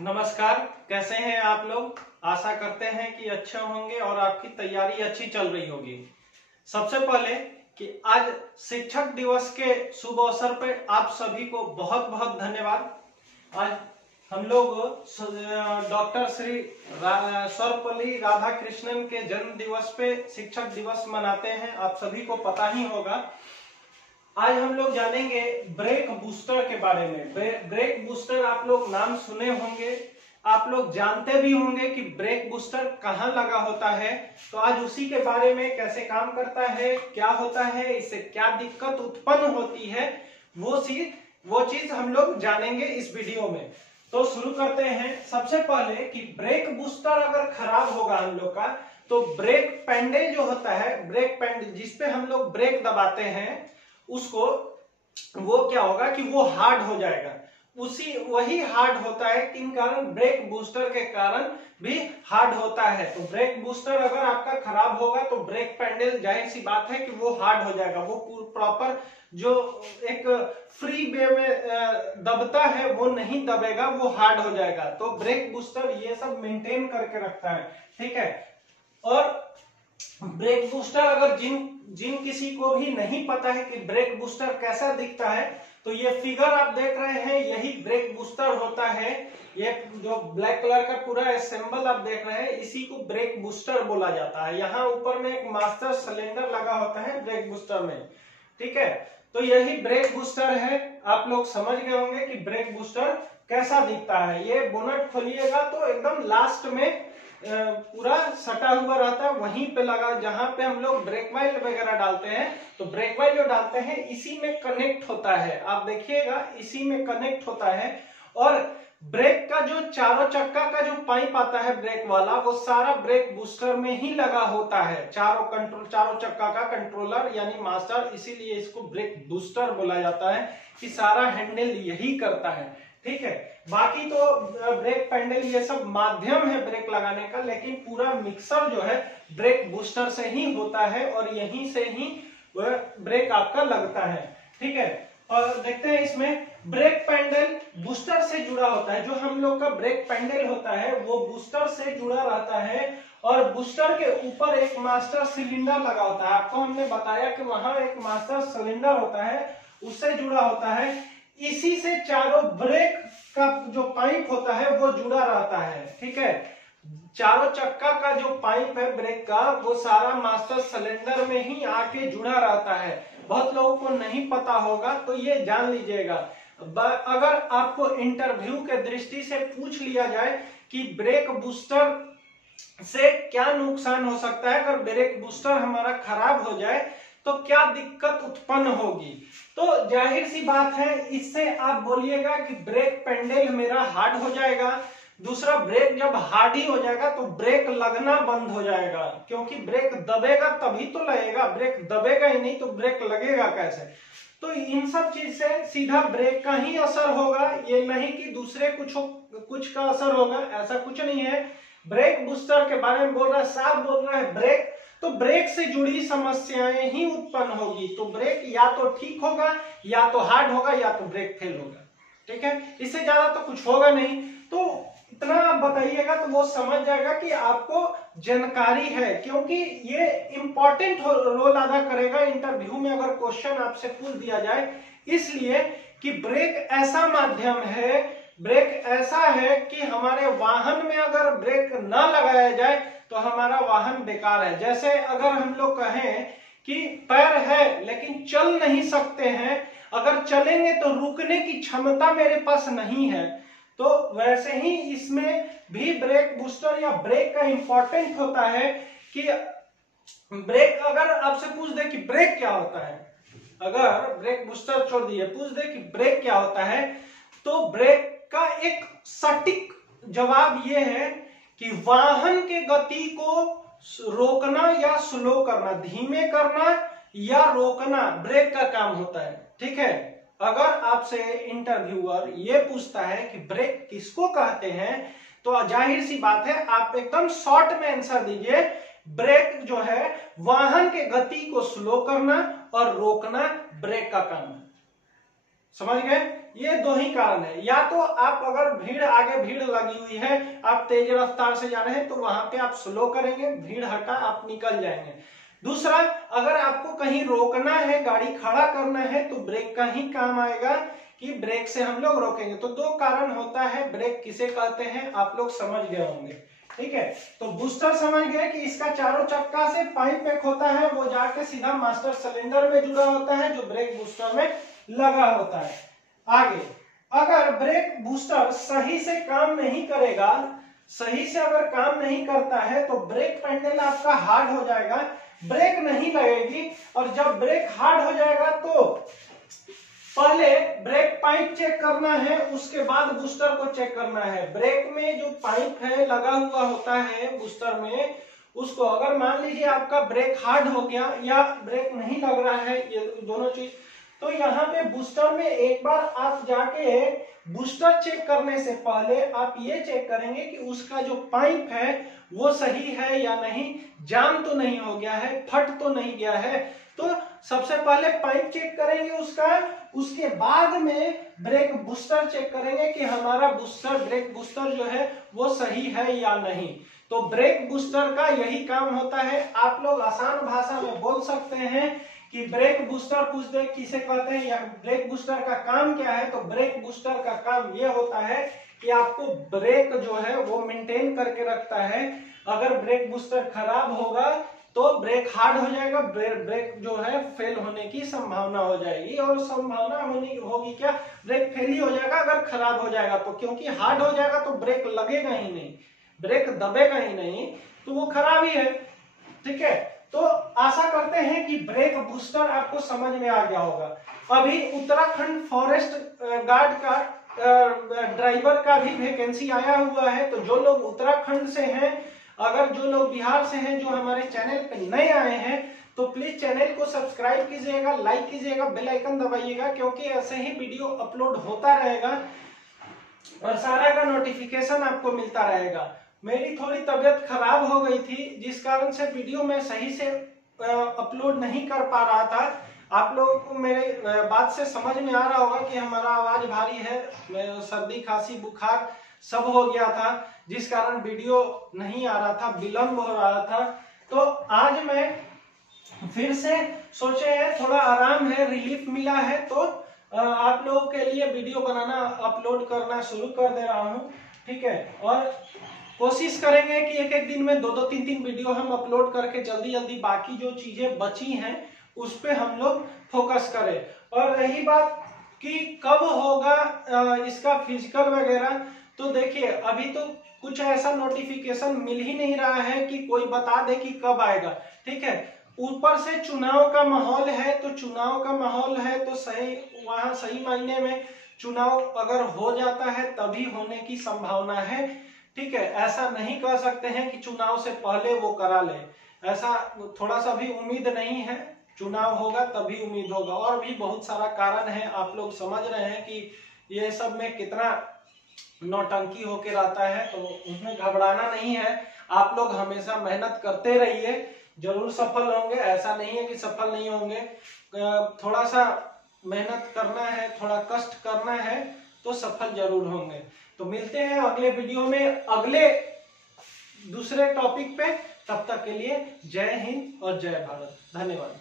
नमस्कार। कैसे हैं आप लोग? आशा करते हैं कि अच्छे होंगे और आपकी तैयारी अच्छी चल रही होगी। सबसे पहले कि आज शिक्षक दिवस के शुभ अवसर पर आप सभी को बहुत बहुत धन्यवाद। आज हम लोग डॉक्टर श्री सर्वपल्ली राधाकृष्णन के जन्म दिवस पे शिक्षक दिवस मनाते हैं, आप सभी को पता ही होगा। आज हम लोग जानेंगे ब्रेक बूस्टर के बारे में। ब्रेक बूस्टर आप लोग नाम सुने होंगे, आप लोग जानते भी होंगे कि ब्रेक बूस्टर कहाँ लगा होता है। तो आज उसी के बारे में, कैसे काम करता है, क्या होता है, इससे क्या दिक्कत उत्पन्न होती है, वो चीज हम लोग जानेंगे इस वीडियो में। तो शुरू करते हैं। सबसे पहले कि ब्रेक बूस्टर अगर खराब होगा हम लोग का, तो ब्रेक पैडल जो होता है, ब्रेक पैडल जिसपे हम लोग ब्रेक दबाते हैं, उसको वो क्या होगा कि वो हार्ड हो जाएगा। वही हार्ड होता है, किन कारण? ब्रेक बूस्टर के कारण भी हार्ड होता है। तो ब्रेक बूस्टर अगर आपका खराब होगा तो ब्रेक पैडल जाहिर सी बात है कि वो हार्ड हो जाएगा। वो प्रॉपर जो एक फ्री वे में दबता है वो नहीं दबेगा, वो हार्ड हो जाएगा। तो ब्रेक बूस्टर ये सब मेंटेन करके रखता है, ठीक है। और ब्रेक बूस्टर अगर जिन किसी को भी नहीं पता है कि ब्रेक बूस्टर कैसा दिखता है, तो ये फिगर आप देख रहे हैं, यही ब्रेक बूस्टर होता है। ये जो ब्लैक कलर का पूरा सिंबल आप देख रहे हैं, इसी को ब्रेक बूस्टर बोला जाता है। यहाँ ऊपर में एक मास्टर सिलेंडर लगा होता है ब्रेक बूस्टर में, ठीक है। तो यही ब्रेक बूस्टर है। आप लोग समझ गए होंगे कि ब्रेक बूस्टर कैसा दिखता है। ये बोनट खोलिएगा तो एकदम लास्ट में पूरा सटा हुआ रहता है, वहीं पे लगा जहां पे हम लोग ब्रेक वाइल वगैरह डालते हैं। तो ब्रेक वाइल जो डालते हैं इसी में कनेक्ट होता है, आप देखिएगा इसी में कनेक्ट होता है। और ब्रेक का जो चारों चक्का का जो पाइप आता है ब्रेक वाला, वो सारा ब्रेक बूस्टर में ही लगा होता है। चारों चक्का का कंट्रोलर यानी मास्टर, इसीलिए इसको ब्रेक बूस्टर बोला जाता है कि सारा हैंडल यही करता है, ठीक है। बाकी तो ब्रेक पैडल ये सब माध्यम है ब्रेक लगाने का, लेकिन पूरा मिक्सर जो है ब्रेक बूस्टर से ही होता है और यहीं से ही वह ब्रेक आपका लगता है, ठीक है। और देखते हैं इसमें ब्रेक पैडल बूस्टर से जुड़ा होता है। जो हम लोग का ब्रेक पैडल होता है वो बूस्टर से जुड़ा रहता है और बूस्टर के ऊपर एक मास्टर सिलेंडर लगा होता है। आपको हमने बताया कि वहां एक मास्टर सिलेंडर होता है, उससे जुड़ा होता है। इसी से चारों ब्रेक का जो पाइप होता है वो जुड़ा रहता है, ठीक है। चारों चक्का का जो पाइप है ब्रेक का, वो सारा मास्टर सिलेंडर में ही आके जुड़ा रहता है। बहुत लोगों को नहीं पता होगा, तो ये जान लीजिएगा। अगर आपको इंटरव्यू के दृष्टि से पूछ लिया जाए कि ब्रेक बूस्टर से क्या नुकसान हो सकता है, अगर ब्रेक बूस्टर हमारा खराब हो जाए तो क्या दिक्कत उत्पन्न होगी, तो जाहिर सी बात है, इससे आप बोलिएगा कि ब्रेक पैडल मेरा हार्ड हो जाएगा। दूसरा, ब्रेक जब हार्ड ही हो जाएगा तो ब्रेक लगना बंद हो जाएगा, क्योंकि ब्रेक दबेगा तभी तो लगेगा, ब्रेक दबेगा ही नहीं तो ब्रेक लगेगा कैसे। तो इन सब चीज से सीधा ब्रेक का ही असर होगा, ये नहीं कि दूसरे कुछ का असर होगा, ऐसा कुछ नहीं है। ब्रेक बूस्टर के बारे में बोल रहा है, साफ बोल रहा है ब्रेक, तो ब्रेक से जुड़ी समस्याएं ही उत्पन्न होगी। तो ब्रेक या तो ठीक होगा, या तो हार्ड होगा, या तो ब्रेक फेल होगा, ठीक है। इससे ज्यादा तो कुछ होगा नहीं। तो इतना आप बताइएगा तो वो समझ जाएगा कि आपको जानकारी है, क्योंकि ये इंपॉर्टेंट रोल अदा करेगा इंटरव्यू में अगर क्वेश्चन आपसे पूछ दिया जाए। इसलिए कि ब्रेक ऐसा माध्यम है, ब्रेक ऐसा है कि हमारे वाहन में अगर ब्रेक न लगाया जाए तो हमारा वाहन बेकार है। जैसे अगर हम लोग कहें कि पैर है लेकिन चल नहीं सकते हैं, अगर चलेंगे तो रुकने की क्षमता मेरे पास नहीं है, तो वैसे ही इसमें भी ब्रेक बूस्टर या ब्रेक का इंपॉर्टेंट होता है कि ब्रेक अगर आपसे पूछ दे कि ब्रेक क्या होता है, अगर ब्रेक बूस्टर छोड़ दिए, पूछ दे कि ब्रेक क्या होता है, तो ब्रेक का एक सटीक जवाब यह है कि वाहन के गति को रोकना या स्लो करना, धीमे करना या रोकना ब्रेक का काम होता है, ठीक है। अगर आपसे इंटरव्यूअर ये पूछता है कि ब्रेक किसको कहते हैं, तो जाहिर सी बात है आप एकदम शॉर्ट में आंसर दीजिए, ब्रेक जो है वाहन के गति को स्लो करना और रोकना ब्रेक का काम है। समझ गए? ये दो ही कारण है। या तो आप अगर भीड़ आगे भीड़ लगी हुई है, आप तेज रफ्तार से जा रहे हैं, तो वहां पे आप स्लो करेंगे, भीड़ हटा आप निकल जाएंगे। दूसरा, अगर आपको कहीं रोकना है, गाड़ी खड़ा करना है, तो ब्रेक का ही काम आएगा कि ब्रेक से हम लोग रोकेंगे। तो दो कारण होता है। ब्रेक किसे कहते हैं आप लोग समझ गए होंगे, ठीक है। तो बूस्टर समझ गए कि इसका चारों चक्का से पाइप एक होता है, वो जाके सीधा मास्टर सिलेंडर में जुड़ा होता है, जो ब्रेक बूस्टर में लगा होता है। आगे, अगर ब्रेक बूस्टर सही से काम नहीं करेगा, सही से अगर काम नहीं करता है, तो ब्रेक पैडल आपका हार्ड हो जाएगा, ब्रेक नहीं लगेगी। और जब ब्रेक हार्ड हो जाएगा तो पहले ब्रेक पाइप चेक करना है, उसके बाद बूस्टर को चेक करना है। ब्रेक में जो पाइप है लगा हुआ होता है बूस्टर में, उसको अगर मान लीजिए आपका ब्रेक हार्ड हो गया या ब्रेक नहीं लग रहा है, ये दोनों चीज, तो यहाँ पे बूस्टर में एक बार आप जाके बूस्टर चेक करने से पहले आप ये चेक करेंगे कि उसका जो पाइप है वो सही है या नहीं, जाम तो नहीं हो गया है, फट तो नहीं गया है। तो सबसे पहले पाइप चेक करेंगे उसका, उसके बाद में ब्रेक बूस्टर चेक करेंगे कि हमारा बूस्टर ब्रेक बूस्टर जो है वो सही है या नहीं। तो ब्रेक बूस्टर का यही काम होता है। आप लोग आसान भाषा में बोल सकते हैं कि ब्रेक बूस्टर पूछ दे किसे कहते हैं या ब्रेक बूस्टर का काम क्या है, तो ब्रेक बूस्टर का काम ये होता है कि आपको ब्रेक जो है वो मेंटेन करके रखता है। अगर ब्रेक बूस्टर खराब होगा तो ब्रेक हार्ड हो जाएगा, ब्रेक जो है फेल होने की संभावना हो जाएगी। और संभावना होगी क्या, ब्रेक फेल ही हो जाएगा अगर खराब हो जाएगा तो, क्योंकि हार्ड हो जाएगा तो ब्रेक लगेगा ही नहीं, ब्रेक दबेगा ही नहीं, तो वो खराब ही है, ठीक है। तो आशा करते हैं कि ब्रेक बूस्टर आपको समझ में आ गया होगा। अभी उत्तराखंड फॉरेस्ट गार्ड का ड्राइवर का भी वैकेंसी आया हुआ है। तो जो लोग उत्तराखंड से हैं, अगर जो लोग बिहार से हैं, जो हमारे चैनल पे नए आए हैं, तो प्लीज चैनल को सब्सक्राइब कीजिएगा, लाइक कीजिएगा, बेल आइकन दबाइएगा, क्योंकि ऐसे ही वीडियो अपलोड होता रहेगा और सारा का नोटिफिकेशन आपको मिलता रहेगा। मेरी थोड़ी तबीयत खराब हो गई थी, जिस कारण से वीडियो में सही से अपलोड नहीं कर पा रहा था। आप लोगों को मेरे बात से समझ में आ रहा होगा कि हमारा आवाज भारी है, सर्दी खांसी बुखार सब हो गया था, जिस कारण वीडियो नहीं आ रहा था, विलंब हो रहा था। तो आज मैं फिर से सोचे है, थोड़ा आराम है, रिलीफ मिला है, तो आप लोगों के लिए वीडियो बनाना अपलोड करना शुरू कर दे रहा हूँ, ठीक है। और कोशिश करेंगे कि एक एक दिन में दो दो तीन तीन वीडियो हम अपलोड करके जल्दी जल्दी बाकी जो चीजें बची हैं उस पे हम लोग फोकस करें। और रही बात कि कब होगा इसका फिजिकल वगैरह, तो देखिए अभी तो कुछ ऐसा नोटिफिकेशन मिल ही नहीं रहा है कि कोई बता दे कि कब आएगा, ठीक है। ऊपर से चुनाव का माहौल है, तो चुनाव का माहौल है तो सही, वहां सही मायने में चुनाव अगर हो जाता है तभी होने की संभावना है, ठीक है। ऐसा नहीं कह सकते हैं कि चुनाव से पहले वो करा ले, ऐसा थोड़ा सा भी उम्मीद नहीं है। चुनाव होगा तभी उम्मीद होगा। और भी बहुत सारा कारण है, आप लोग समझ रहे हैं कि ये सब में कितना नौटंकी होके रहता है, तो उसमें घबराना नहीं है। आप लोग हमेशा मेहनत करते रहिए, जरूर सफल होंगे, ऐसा नहीं है कि सफल नहीं होंगे। थोड़ा सा मेहनत करना है, थोड़ा कष्ट करना है, तो सफल जरूर होंगे। तो मिलते हैं अगले वीडियो में अगले दूसरे टॉपिक पे। तब तक के लिए जय हिंद और जय भारत। धन्यवाद।